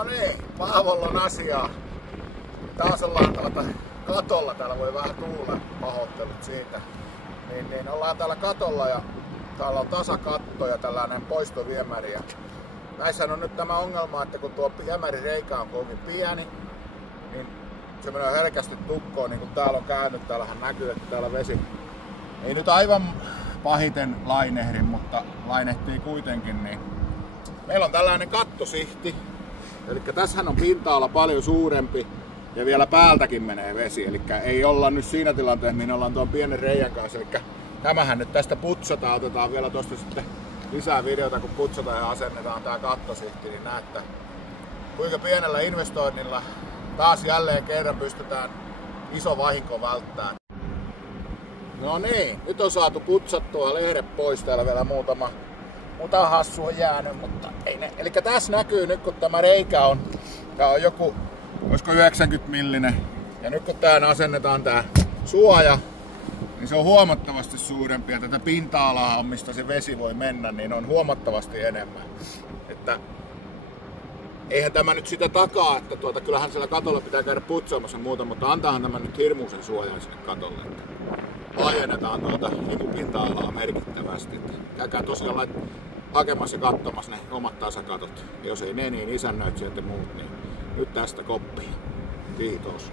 No niin, Paavolla on asiaa. Taas ollaan katolla, täällä voi vähän tuulla, pahoittelut siitä. Niin ollaan täällä katolla ja täällä on tasakatto ja tällainen poistoviemäri. Näissä on nyt tämä ongelma, että kun tuo viemärireikä on kovin pieni, niin se menee herkästi tukkoon, niin kuin täällä on käynyt. Täällähän näkyy, että täällä vesi ei nyt aivan pahiten lainehdi, mutta lainehtii kuitenkin. Niin meillä on tällainen kattosihti. Eli tässähän on pinta-ala paljon suurempi ja vielä päältäkin menee vesi. Eli ei olla nyt siinä tilanteessa, mihin ollaan tuon pienen reijän kanssa. Eli tämähän nyt tästä putsataan. Otetaan vielä tuosta sitten lisää videota, kun putsataan ja asennetaan tää kattosihti. Niin näette, kuinka pienellä investoinnilla taas jälleen kerran pystytään iso vahinko välttämään. No niin, nyt on saatu putsattua lehdet pois. Täällä vielä muutama hassu on jäänyt, mutta ei ne. Eli tässä näkyy nyt, kun tämä reikä on, tää on joku, olisiko 90 millinen. Ja nyt kun tähän asennetaan tää suoja, niin se on huomattavasti suurempi. Ja tätä pinta-alaa, mistä se vesi voi mennä, niin on huomattavasti enemmän. Että eihän tämä nyt sitä takaa, että kyllähän siellä katolla pitää käydä putsaamassa muuta, mutta antaahan tämä nyt hirmuisen suojan sinne katolle. Laajennetaan pinta-alaa merkittävästi. Käykää tosiaan hakemassa ja katsomassa ne omat tasakatot. Jos ei ne, niin isännöitsijät ja muut, niin nyt tästä koppia. Kiitos.